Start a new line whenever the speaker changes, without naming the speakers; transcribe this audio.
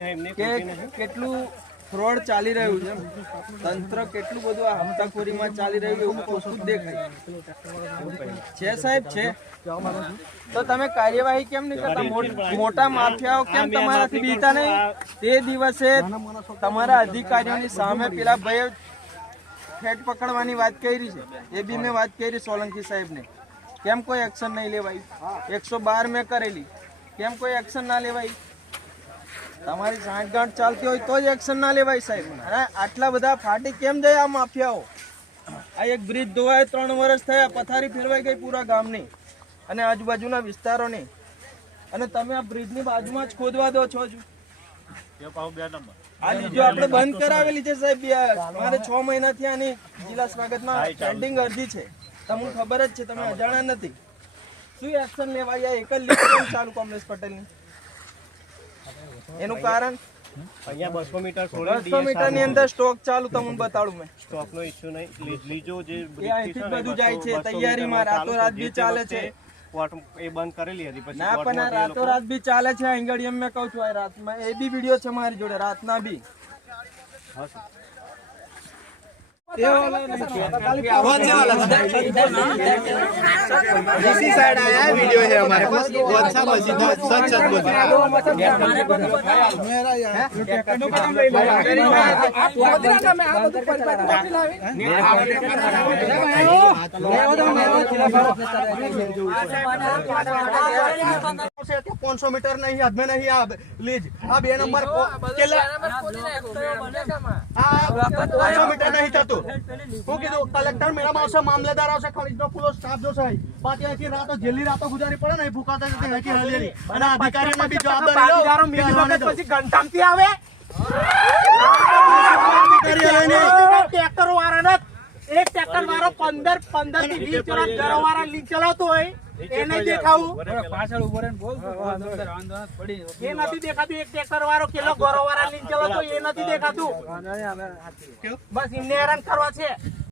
કે કેટલું ફ્રોડ ચાલી રહ્યું છે તંત્ર કેટલું બધું આ હપ્તાખોરીમાં ચાલી રહ્યું એવું જ દેખાય? છે સાહેબ છે. તો તમે કાર્યવાહી કેમ નહીં કરતા? મોટ- માફિયાઓ કેમ તમારાથી બીતા નહીં? તે દિવસે તમારા અધિકારીઓની સામે પેલા ભાઈએ ફેટ પકડવાની વાત કરી છે. એ બી મેં વાત કરી સોલંકી સાહેબને. કેમ કોઈ એક્શન નહીં લેવાય? એકસો બાર મેં કરેલી. કેમ કોઈ એક્શન ના લેવાય? તમારી સાંઠગાંઠ ચાલતી હોય તો જ એક્શન ના લેવાય સાહેબ. અને આટલા બધા ફાટી કેમ જાય આ માફિયાઓ? આ એક બ્રિજ ધોવાય, ત્રણ વર્ષ થયા, પથારી ફેરવાઈ ગઈ પૂરા ગામની અને આજુબાજુના વિસ્તારોની. અને તમે આ બ્રિજની બાજુમાં જ ખોદવા દો છો છો આ લીજો આપણે બંધ કરાવેલી છે સાહેબ. મારે છ મહિનાથી આની જિલ્લા સ્વાગતમાં પેન્ડિંગ અરજી છે. તમને ખબર જ છે, તમે અજાણ્યા નથી. શું એક્શન લેવાય? એક જ લીધું ચાલુ કમલેશ પટેલની. એનું કારણ?
અહીંયા બસો મીટર
બસો મીટરની અંદર સ્ટોક ચાલુ તમને બતાડું મેં.
સ્ટોક નો ઇસ્યુ નહીં લીજો જે
બધું જાય છે તૈયારીમાં રાતોરાત બી ચાલે છે.
એ બંધ કરેલી હતી પછી
ના પણ રાતોરાત બી ચાલે છે આંગળી એમ મેં કહું છું રાતમાં એ બી વીડિયો છે મારી જોડે રાતના બી.
इसी साइड आया है वीडियो है हमारे पास वो अच्छा बोल सीधा सच सच बोल
છે તે 500 મીટર નહીં હદમે નહીં આ લીજ. આ બે નંબર કેટલા આ 500 મીટર નહીં થતું. હું કીધું કલેક્ટર મેરામાં આવશે મામલેદાર આવશે ખરીદનો પૂરો સ્ટાફ જો સાહેબ પાછી આખી રાત જેલી રાતો ગુજારી પડે ને ભૂકાતા જતી અહીંથી હલેલી અને અધિકારીને બી જવાબદારી લો પછી ઘંટામથી આવે?
ટ્રેક્ટર વાળો પંદર પંદરથી વીસ જણા ઘરો વાળા લીક ચલાવતો હોય એને દેખાવું એ નથી દેખાતું એક ટ્રેક્ટર વાળો કેટલો ઘરો વાળા લીક ચલાવતો એ નથી દેખાતું બસ એમને હેરાન કરવા છે